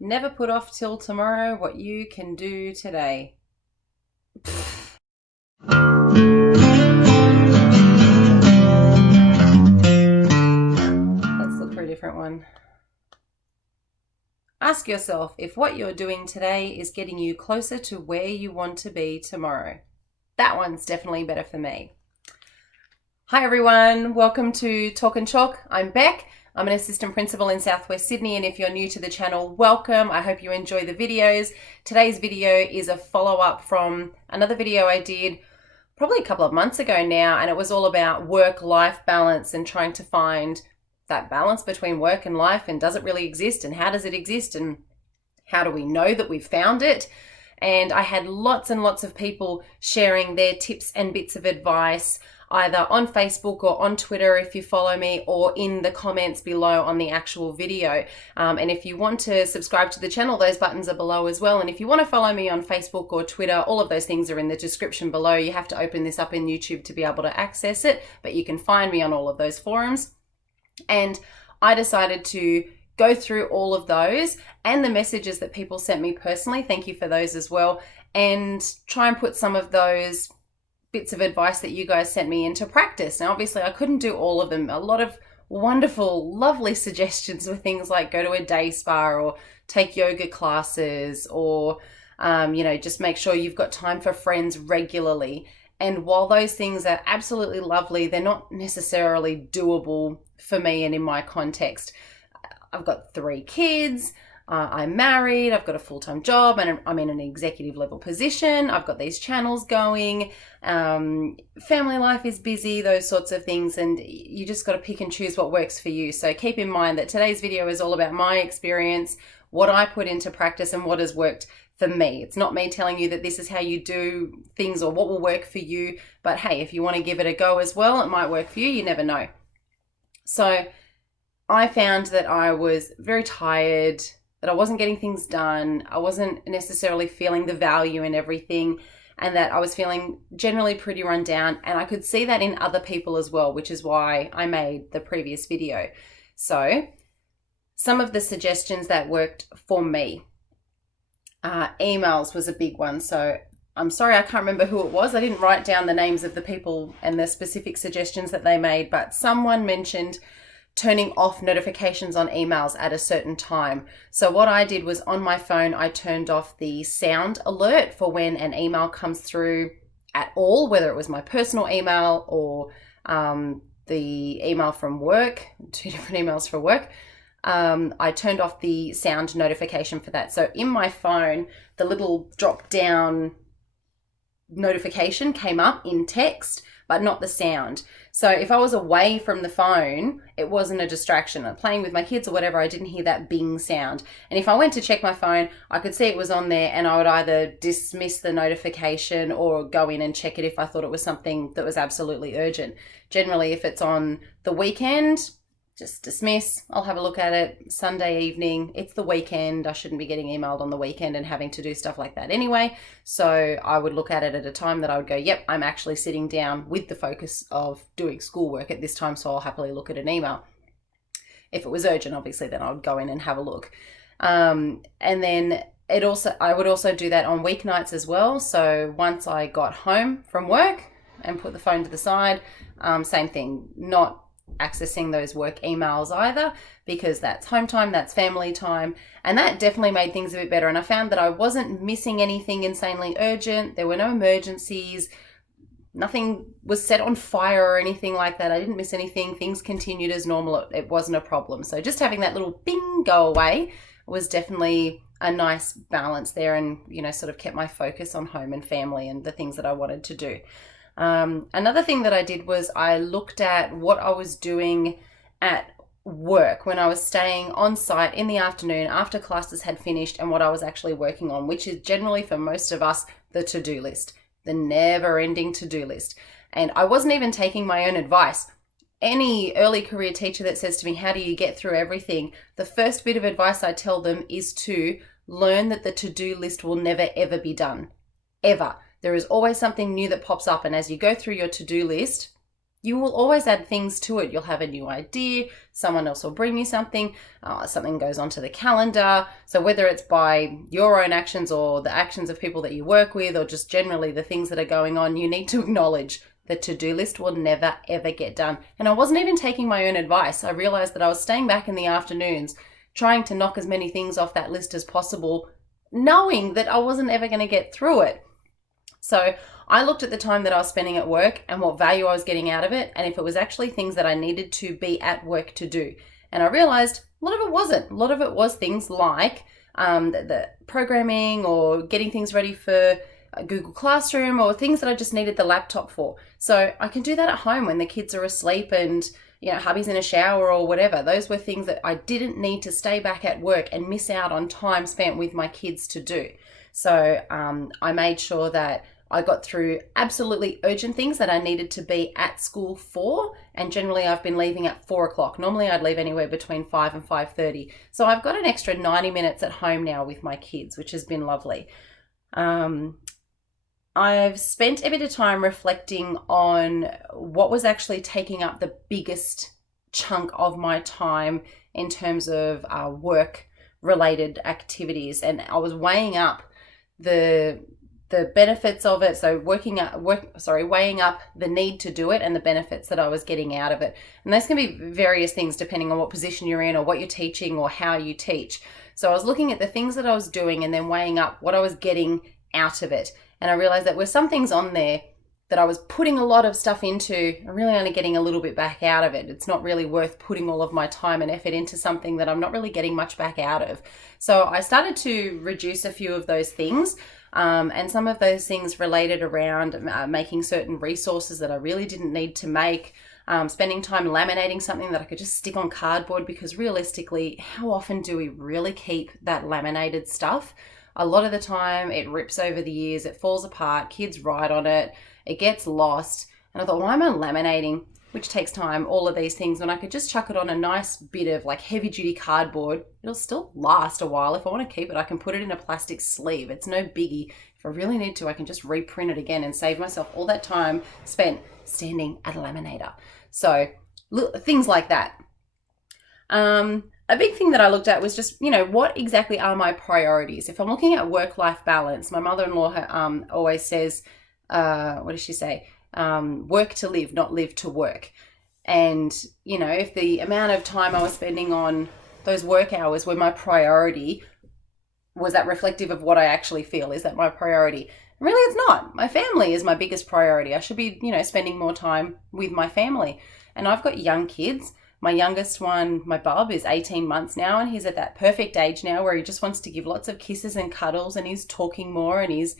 Never put off till tomorrow what you can do today. Let's look for a different one. Ask yourself if what you're doing today is getting you closer to where you want to be tomorrow. That one's definitely better for me. Hi everyone, welcome to Talk and Chalk. I'm Beck. I'm an assistant principal in Southwest Sydney, and if you're new to the channel, welcome. I hope you enjoy the videos. Today's video is a follow-up from another video I did probably a couple of months ago now, and it was all about work-life balance and trying to find that balance between work and life, and does it really exist, and how does it exist, and how do we know that we've found it? And I had lots and lots of people sharing their tips and bits of advice either on Facebook or on Twitter if you follow me, or in the comments below on the actual video. And if you want to subscribe to the channel, those buttons are below as well. And if you want to follow me on Facebook or Twitter, all of those things are in the description below. You have to open this up in YouTube to be able to access it, but you can find me on all of those forums. And I decided to go through all of those and the messages that people sent me personally. Thank you for those as well. And try and put some of those bits of advice that you guys sent me into practice. Now, obviously, I couldn't do all of them. A lot of wonderful, lovely suggestions were things like go to a day spa or take yoga classes, or, just make sure you've got time for friends regularly. And while those things are absolutely lovely, they're not necessarily doable for me and in my context. I've got 3 kids. I'm married, I've got a full-time job, and I'm in an executive level position. I've got these channels going, family life is busy, those sorts of things, and you just got to pick and choose what works for you. So keep in mind that today's video is all about my experience, what I put into practice, and what has worked for me. It's not me telling you that this is how you do things or what will work for you, but hey, if you want to give it a go as well, it might work for you, you never know. So I found that I was very tired, that I wasn't getting things done. I wasn't necessarily feeling the value in everything, and that I was feeling generally pretty run down. And I could see that in other people as well, which is why I made the previous video. So some of the suggestions that worked for me, emails was a big one. So I'm sorry, I can't remember who it was. I didn't write down the names of the people and the specific suggestions that they made, but someone mentioned turning off notifications on emails at a certain time. So what I did was, on my phone, I turned off the sound alert for when an email comes through at all, whether it was my personal email or the email from work, 2 different emails for work. I turned off the sound notification for that. So in my phone, the little drop down notification came up in text, but not the sound. So if I was away from the phone, it wasn't a distraction. I'm playing with my kids or whatever, I didn't hear that bing sound. And if I went to check my phone, I could see it was on there, and I would either dismiss the notification or go in and check it if I thought it was something that was absolutely urgent. Generally, if it's on the weekend, just dismiss. I'll have a look at it Sunday evening. It's the weekend. I shouldn't be getting emailed on the weekend and having to do stuff like that anyway. So I would look at it at a time that I would go, yep, I'm actually sitting down with the focus of doing schoolwork at this time, so I'll happily look at an email. If it was urgent, obviously, then I would go in and have a look. And then I would also do that on weeknights as well. So once I got home from work and put the phone to the side, same thing, not accessing those work emails either, because that's home time, that's family time, and that definitely made things a bit better. And I found that I wasn't missing anything insanely urgent. There were no emergencies, nothing was set on fire or anything like that. I didn't miss anything. Things continued as normal. It wasn't a problem. So just having that little bing go away was definitely a nice balance there, and sort of kept my focus on home and family and the things that I wanted to do. Another thing that I did was I looked at what I was doing at work when I was staying on site in the afternoon after classes had finished, and what I was actually working on, which is generally for most of us the to-do list, the never-ending to-do list. And I wasn't even taking my own advice. Any early career teacher that says to me, how do you get through everything? The first bit of advice I tell them is to learn that the to-do list will never, ever be done. Ever. There is always something new that pops up, and as you go through your to-do list, you will always add things to it. You'll have a new idea, someone else will bring you something, something goes onto the calendar. So whether it's by your own actions or the actions of people that you work with, or just generally the things that are going on, you need to acknowledge the to-do list will never, ever get done. And I wasn't even taking my own advice. I realized that I was staying back in the afternoons, trying to knock as many things off that list as possible, knowing that I wasn't ever going to get through it. So I looked at the time that I was spending at work and what value I was getting out of it, and if it was actually things that I needed to be at work to do. And I realized a lot of it wasn't. A lot of it was things like the programming or getting things ready for Google Classroom, or things that I just needed the laptop for. So I can do that at home when the kids are asleep and hubby's in a shower or whatever. Those were things that I didn't need to stay back at work and miss out on time spent with my kids to do. So I made sure that I got through absolutely urgent things that I needed to be at school for. And generally I've been leaving at 4:00. Normally I'd leave anywhere between 5 and 5:30. So I've got an extra 90 minutes at home now with my kids, which has been lovely. I've spent a bit of time reflecting on what was actually taking up the biggest chunk of my time in terms of work-related activities, and I was weighing up the benefits of it. So weighing up the need to do it and the benefits that I was getting out of it. And those can be various things depending on what position you're in or what you're teaching or how you teach. So I was looking at the things that I was doing and then weighing up what I was getting out of it. And I realized that there were some things on there that I was putting a lot of stuff into and really only getting a little bit back out of it. It's not really worth putting all of my time and effort into something that I'm not really getting much back out of. So I started to reduce a few of those things. And some of those things related around making certain resources that I really didn't need to make, spending time laminating something that I could just stick on cardboard, because realistically, how often do we really keep that laminated stuff? A lot of the time it rips over the years, it falls apart, kids write on it, it gets lost. And I thought, why am I laminating, which takes time, all of these things, when I could just chuck it on a nice bit of like heavy duty cardboard? It'll still last a while. If I want to keep it, I can put it in a plastic sleeve. It's no biggie. If I really need to, I can just reprint it again and save myself all that time spent standing at a laminator. So things like that. A big thing that I looked at was just, what exactly are my priorities? If I'm looking at work-life balance, my mother-in-law always says, what does she say? Work to live, not live to work. And, if the amount of time I was spending on those work hours were my priority, was that reflective of what I actually feel? Is that my priority? Really, it's not. My family is my biggest priority. I should be, spending more time with my family. And I've got young kids. My youngest one, my bub, is 18 months now, and he's at that perfect age now where he just wants to give lots of kisses and cuddles, and he's talking more, and he's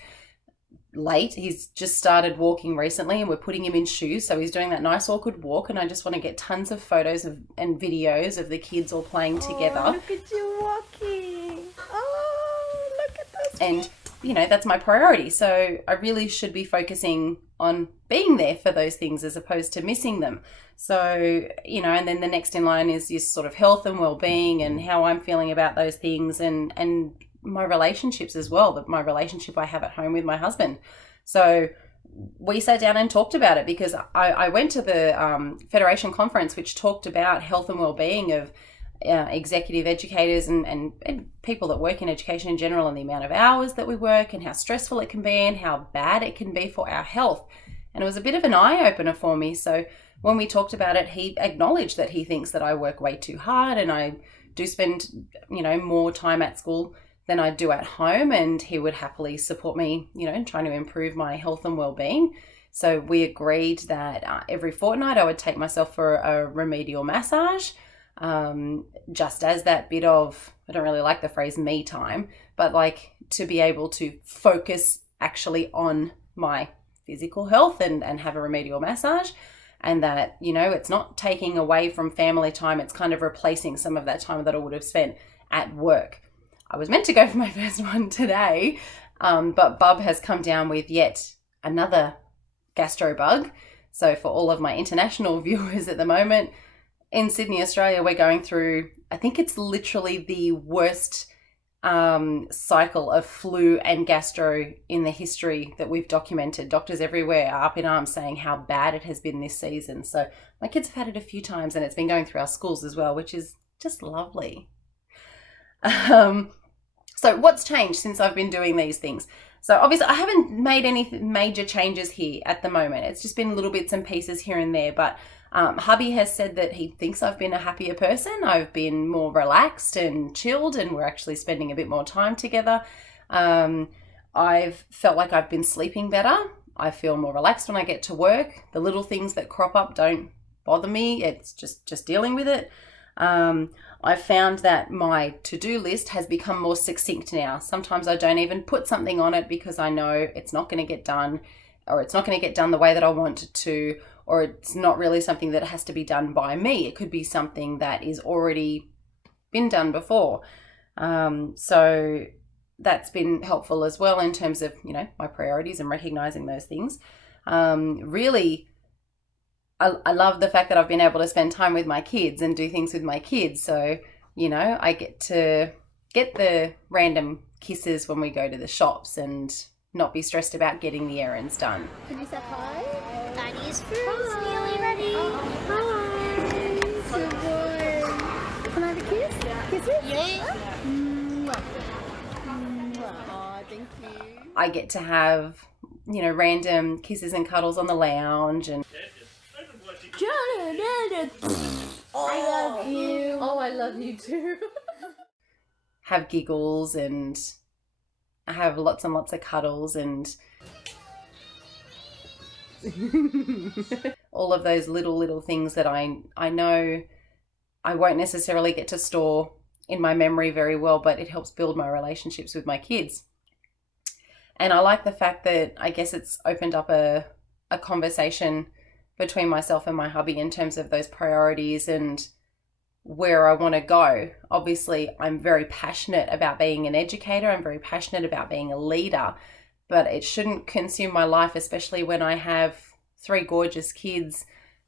late. He's just started walking recently, and we're putting him in shoes, so he's doing that nice awkward walk, and I just want to get tons of photos and videos of the kids all playing together. Look at you walking. Oh, look at those. And that's my priority. So I really should be focusing on being there for those things as opposed to missing them. So, and then the next in line is sort of health and well-being and how I'm feeling about those things, and my relationships as well, my relationship I have at home with my husband. So we sat down and talked about it, because I went to the Federation conference, which talked about health and well-being of executive educators and people that work in education in general, and the amount of hours that we work and how stressful it can be and how bad it can be for our health. And it was a bit of an eye-opener for me. So when we talked about it, he acknowledged that he thinks that I work way too hard and I do spend, more time at school than I do at home, and he would happily support me, trying to improve my health and well-being. So we agreed that every fortnight I would take myself for a remedial massage, just as that bit of, I don't really like the phrase me time, but like to be able to focus actually on my physical health and have a remedial massage. And that, it's not taking away from family time, it's kind of replacing some of that time that I would have spent at work. I was meant to go for my first one today, but Bub has come down with yet another gastro bug. So for all of my international viewers at the moment, in Sydney, Australia, we're going through, I think it's literally the worst cycle of flu and gastro in the history that we've documented. Doctors everywhere are up in arms saying how bad it has been this season. So my kids have had it a few times, and it's been going through our schools as well, which is just lovely. So what's changed since I've been doing these things? So obviously I haven't made any major changes here at the moment. It's just been little bits and pieces here and there, but hubby has said that he thinks I've been a happier person. I've been more relaxed and chilled, and we're actually spending a bit more time together. I've felt like I've been sleeping better. I feel more relaxed when I get to work. The little things that crop up don't bother me. It's just dealing with it. I've found that my to-do list has become more succinct now. Sometimes I don't even put something on it because I know it's not going to get done, or it's not going to get done the way that I want it to, or it's not really something that has to be done by me. It could be something that is already been done before. So that's been helpful as well in terms of, my priorities and recognizing those things. Really, I love the fact that I've been able to spend time with my kids and do things with my kids. So, I get to get the random kisses when we go to the shops and not be stressed about getting the errands done. Can you say hi? Daddy's food's nearly ready. Hi. So good. Can I have a kiss? Kisses? Yeah. Aw, thank you. I get to have, random kisses and cuddles on the lounge, and I love you. Oh, I love you too. have giggles, and have lots and lots of cuddles, and all of those little things that I know I won't necessarily get to store in my memory very well, but it helps build my relationships with my kids. And I like the fact that I guess it's opened up a conversation between myself and my hubby in terms of those priorities and where I want to go. Obviously, I'm very passionate about being an educator. I'm very passionate about being a leader, but it shouldn't consume my life, especially when I have 3 gorgeous kids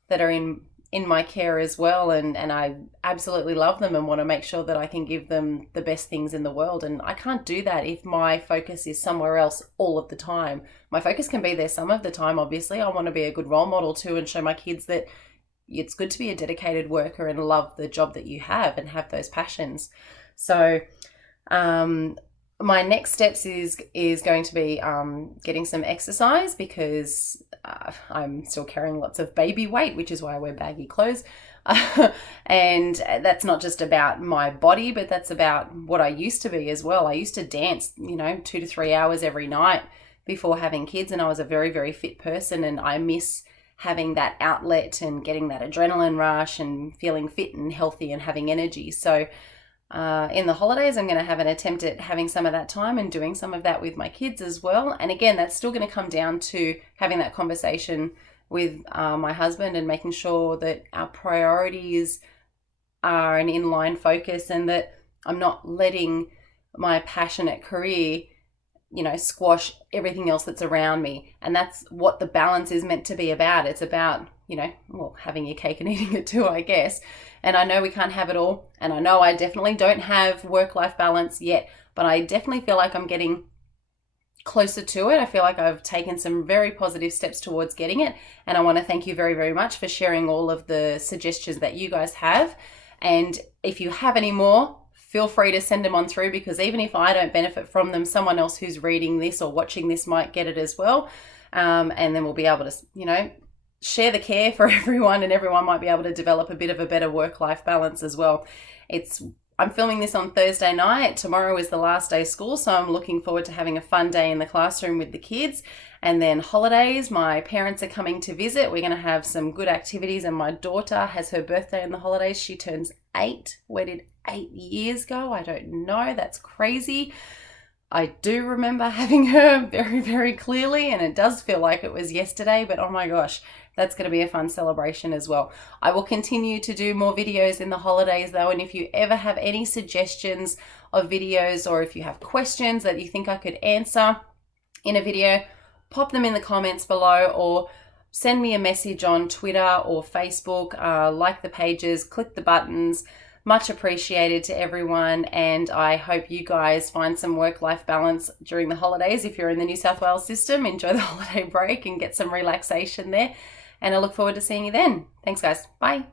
that are in my care as well. And I absolutely love them and want to make sure that I can give them the best things in the world. And I can't do that if my focus is somewhere else all of the time. My focus can be there some of the time, obviously. I want to be a good role model too and show my kids that it's good to be a dedicated worker and love the job that you have and have those passions. So my next steps is going to be getting some exercise, because I'm still carrying lots of baby weight, which is why I wear baggy clothes. And that's not just about my body, but that's about what I used to be as well. I used to dance, 2 to 3 hours every night before having kids, and I was a very, very fit person, and I miss having that outlet and getting that adrenaline rush and feeling fit and healthy and having energy. So in the holidays, I'm going to have an attempt at having some of that time and doing some of that with my kids as well. And again, that's still going to come down to having that conversation with my husband and making sure that our priorities are an inline focus, and that I'm not letting my passionate career squash everything else that's around me. And that's what the balance is meant to be about. It's about, having your cake and eating it too, I guess. And I know we can't have it all. And I know I definitely don't have work-life balance yet, but I definitely feel like I'm getting closer to it. I feel like I've taken some very positive steps towards getting it. And I want to thank you very, very much for sharing all of the suggestions that you guys have. And if you have any more, feel free to send them on through, because even if I don't benefit from them, someone else who's reading this or watching this might get it as well. And then we'll be able to, share the care for everyone, and everyone might be able to develop a bit of a better work-life balance as well. I'm filming this on Thursday night. Tomorrow is the last day of school, so I'm looking forward to having a fun day in the classroom with the kids. And then holidays, my parents are coming to visit. We're going to have some good activities, and my daughter has her birthday in the holidays. She turns 8. Where did 8 years go? I don't know. That's crazy. I do remember having her very, very clearly, and it does feel like it was yesterday, but oh my gosh, that's going to be a fun celebration as well. I will continue to do more videos in the holidays though, and if you ever have any suggestions of videos, or if you have questions that you think I could answer in a video, pop them in the comments below, or send me a message on Twitter or Facebook. Like the pages, click the buttons, Much appreciated to everyone, and I hope you guys find some work-life balance during the holidays. If you're in the New South Wales system, enjoy the holiday break and get some relaxation there. And I look forward to seeing you then. Thanks, guys. Bye.